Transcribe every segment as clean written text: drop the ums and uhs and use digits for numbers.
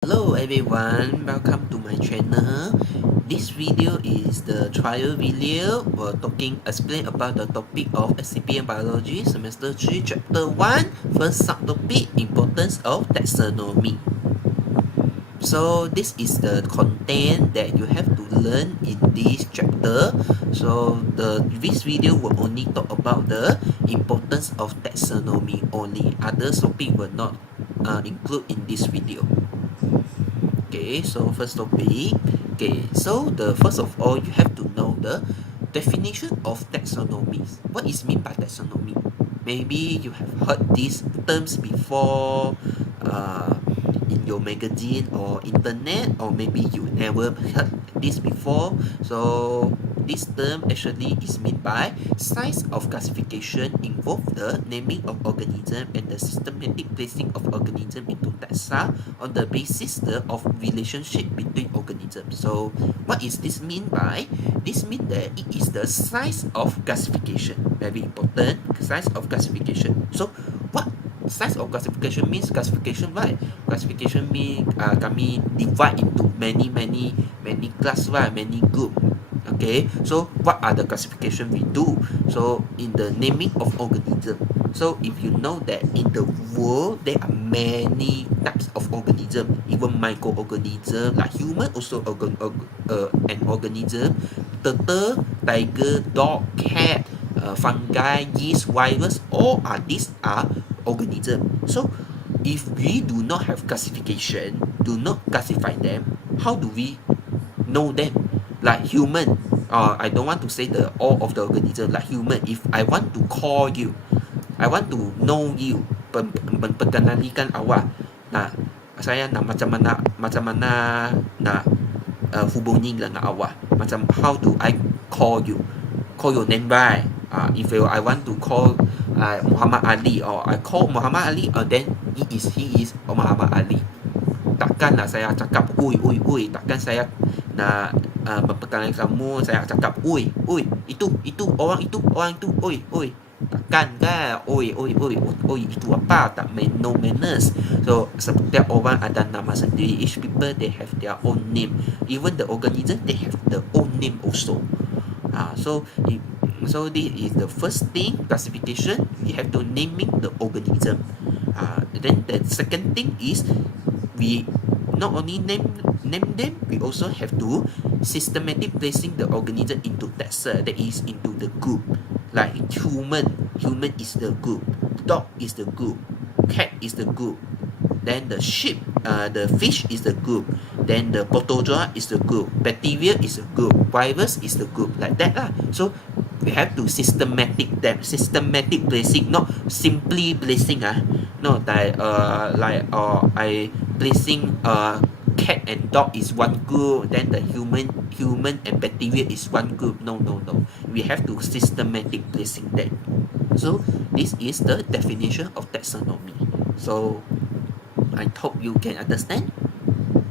Hello everyone, welcome to my channel. This video is the trial video. We're explain about the topic of STPM Biology Semester 3 Chapter 1. First subtopic, importance of taxonomy. So this is the content that you have to learn in this chapter. So this video will only talk about the importance of taxonomy only. Other topic will not include in this video. Okay, so first topic. Okay, so the first of all, you have to know the definition of taxonomy. What is mean by taxonomy? Maybe you have heard these terms before in your magazine or internet, or maybe you never heard this before. So this term actually is meant by science of classification involve the naming of organism and the systematic placing of organism into taxa on the basis of relationship between organisms. So what is this mean by? This means that it is the science of classification. Very important, science of classification. So what science of classification means? Classification, right? Classification means kami divide into many class, right? Many group. Okay, so what are the classification we do? So in the naming of organism. So if you know that in the world there are many types of organism, even microorganism like human also an organism, turtle, tiger, dog, cat, fungi, yeast, virus, all are these are organism. So if we do not have classification, do not classify them, how do we know them? Like human, I don't want to say the all of the organism. Like human, if I want to call you, I want to know you, memperkenalkan awak. Nah, saya nak macam mana nak hubungi dengan awak. Macam how do I call you? Call your name, right? If I want to call Muhammad Ali, or I call Muhammad Ali, then he is Muhammad Ali. Takkanlah saya cakap oi. Takkan saya nak memperkenalkan kamu, saya cakap oi, itu orang itu oi. Takkan kan, oi, itu apa? Tak no manners. So setiap orang ada nama sendiri. Each people they have their own name. Even the organism they have their own name also. So this is the first thing, classification. We have to naming the organism. Then the second thing is we not only name them, we also have to systematic placing the organism into taxa, that is into the group. Like human is the group, dog is the group, cat is the group, then the sheep, the fish is the group, then the protozoa is the group, bacteria is the group, virus is the group, like that lah. So we have to systematic placing, not simply placing not like I placing cat and dog is one group, then the human and bacteria is one group. No, we have to systematic placing that. So this is the definition of taxonomy. So I hope you can understand.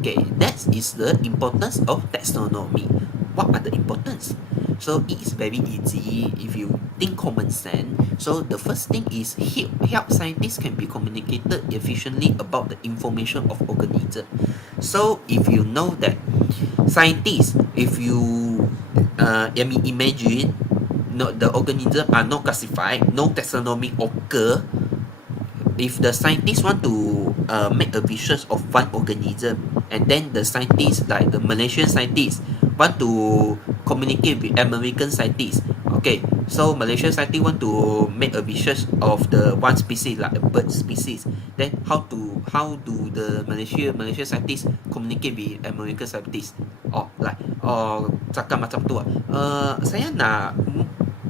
Okay, that is the importance of taxonomy. What are the importance? So it is very easy if you think common sense. So the first thing is help scientists can be communicated efficiently about the information of organism. So if you know that scientists, if you imagine the organism are not classified, no taxonomy occur. If the scientists want to make a research of one organism, and then the scientists, like the Malaysian scientists, want to communicate with American scientists. Okay, so Malaysian scientists want to make a research of the one species, like a bird species. Then how do the Malaysian scientists communicate with American scientists? Cakap macam tu. Saya nak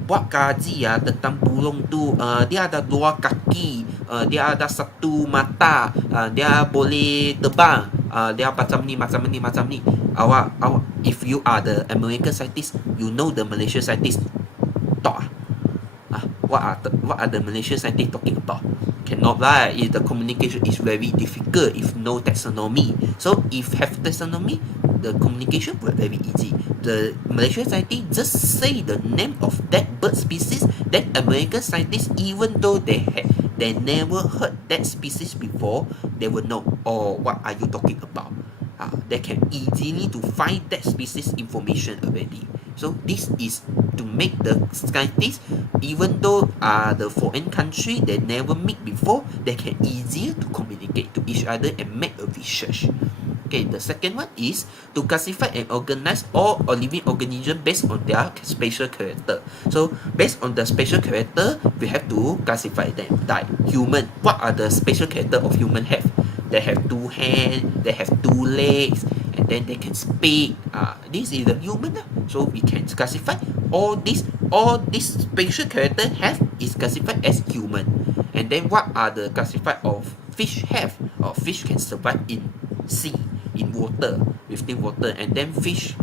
buat kaji tentang burung tu, dia ada dua kaki, dia ada satu mata, dia boleh terbang, dia macam ni. Awak, if you are the American scientist, you know the Malaysian scientist talk. What are the Malaysian scientists talking about? Cannot, right? If the communication is very difficult if no taxonomy. So if have taxonomy, the communication will very easy. The Malaysian scientists just say the name of that bird species, then American scientists, even though they they never heard that species before, they will know, oh, what are you talking about? They can easily to find that species information already. So this is to make the scientists, even though the foreign country they never meet before, they can easier to communicate to each other and make a research. Okay, the second one is to classify and organize all living organisms based on their spatial character. So based on the spatial character, we have to classify them. Like human, what are the spatial character of human have? They have 2 hands, they have 2 legs, and then they can speak. This is the human. So we can classify all this spatial character have is classified as human. And then what are the classified of fish have? Or fish can survive in sea, in water, within water, and then fish,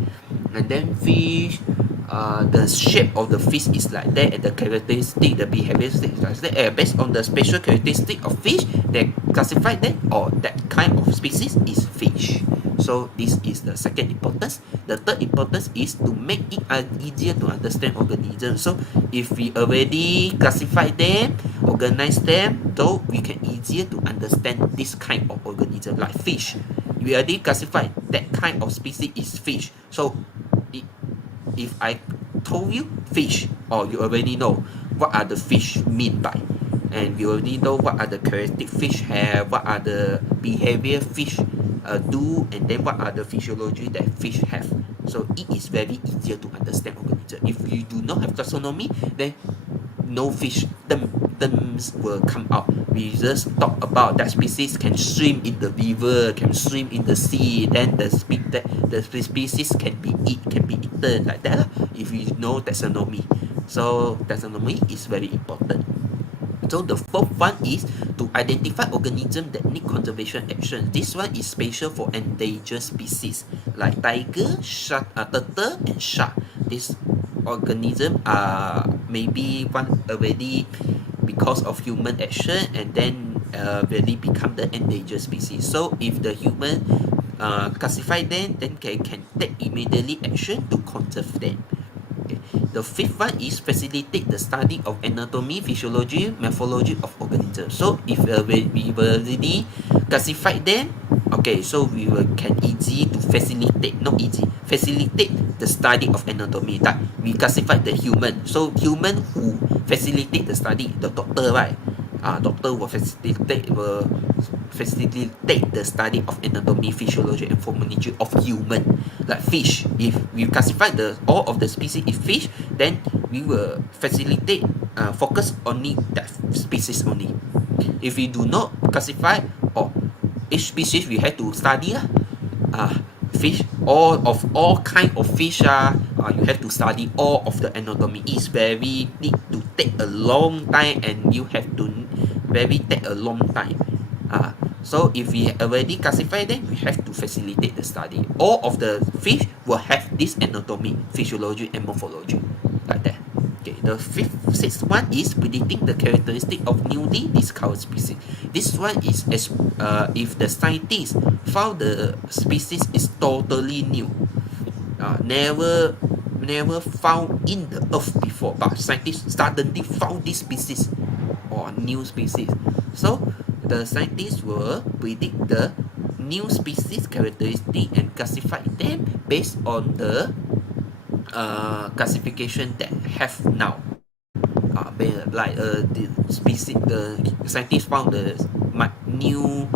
the shape of the fish is like that, and the characteristic, the behavior is like that. Based on the spatial characteristic of fish, they classify that, or that kind of species is fish. So this is the second importance. The third importance is to make it easier to understand organisms. So if we already classify them, organize them, so we can easier to understand this kind of organism like fish. We already classify that kind of species is fish. So if I told you fish, or you already know what are the fish mean by, and you already know what are the characteristic fish have, what are the behavior fish do, and then what are the physiology that fish have. So it is very easier to understand organism. If you do not have taxonomy, then no fish terms will come out. We just talk about that species can swim in the river, can swim in the sea, then the species can be eaten like that if you know taxonomy. So taxonomy is very important. So the fourth one is to identify organisms that need conservation action. This one is special for endangered species like tiger, shark, turtle, and shark. This organism are maybe one already because of human action, and then really become the endangered species. So if the human classify them, then can take immediately action to conserve them. Okay. The fifth one is facilitate the study of anatomy, physiology, morphology of organisms. So if we already classify them, okay, so we can easy to facilitate the study of anatomy. That we classify the human. So human who facilitate the study, the doctor, right? Doctor will facilitate the study of anatomy, physiology, and morphology of human. Like fish, if we classify all of the species is fish, then we will facilitate focus only that species only. If we do not classify each species, we have to study fish, all kind of fish you have to study all of the anatomy. It's very need to take a long time, and you have to take a long time. So if we already classify them, we have to facilitate the study. All of the fish will have this anatomy, physiology, and morphology like that. Okay, the sixth one is predicting the characteristic of newly discovered species. This one is if the scientists found the species is totally new, never found in the earth before, but scientists suddenly found this species or new species. So the scientists will predict the new species characteristic and classify them based on the classification that have now. Like the species, the scientists found the new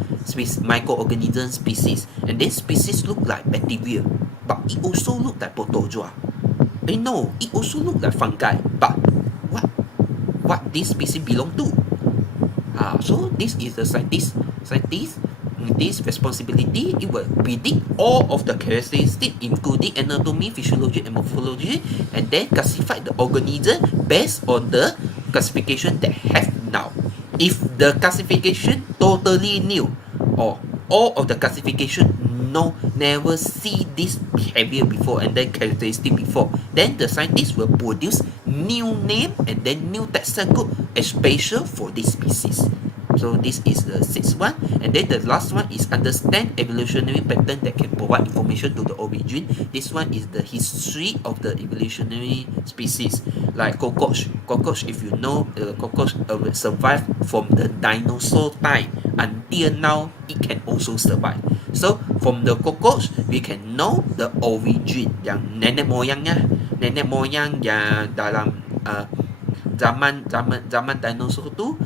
microorganism species, and this species look like bacteria, but it also look like protozoa. No, it also look like fungi, but what this species belong to? So this is the scientist this responsibility. It will predict all of the characteristics, including anatomy, physiology, and morphology, and then classify the organism based on the classification they have now. If the classification totally new, or all of the classification never see this behavior before and then characteristic before, then the scientists will produce new name and then new taxon code special for this species. So this is the sixth one. And then the last one is understand evolutionary pattern that can provide information to the origin. This one is the history of the evolutionary species. Like cockroach. Cockroach, if you know, the cockroach survived from the dinosaur time until now, it can also survive. So from the cockroach, we can know the origin, yang nenek moyangnya, nenek moyang yang dalam zaman dinosaur tu,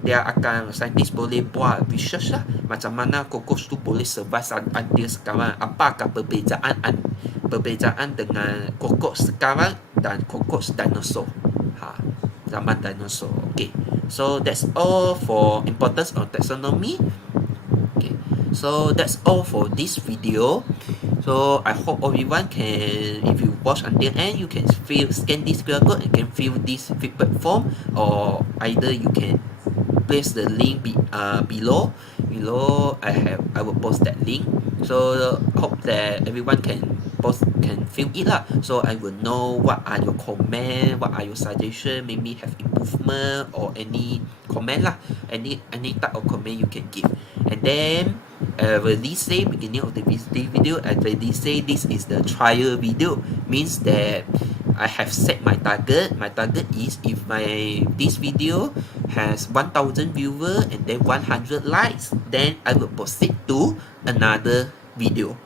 dia akan saintis boleh buat research lah macam mana cockroach tu boleh survive until sekarang, apakah perbezaan dengan cockroach sekarang dan cockroach dinosaur, zaman dinosaur. Okay, so that's all for importance of taxonomy. Okay, so that's all for this video. So I hope everyone can, if you watch until end, you can scan this QR code and can fill this feedback form, or either you can place the link below. I will post that link. So hope that everyone can fill it lah. So I will know what are your comment, what are your suggestion, maybe have improvement or any comment lah, any type of comment you can give. And then when they say beginning of the video, and when they say this is the trial video, means that I have set my target. My target is if this video has 1,000 viewers and then 100 likes, then I will proceed to another video,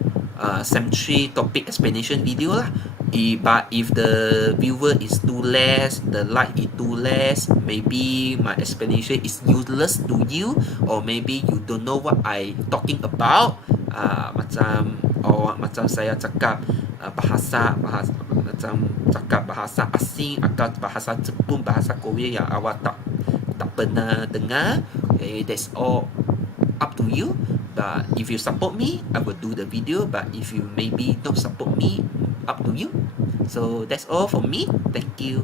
cemetery topic explanation video lah. But if the viewer is too less, the like is too less, maybe my explanation is useless to you, or maybe you don't know what I talking about. Macam saya cakap bahasa macam cakap bahasa asing atau bahasa Jepun, bahasa Korea yang awak tak pernah dengar. Okay, that's all up to you. But if you support me, I will do the video. But if you maybe don't support me, up to you. So that's all from me. Thank you.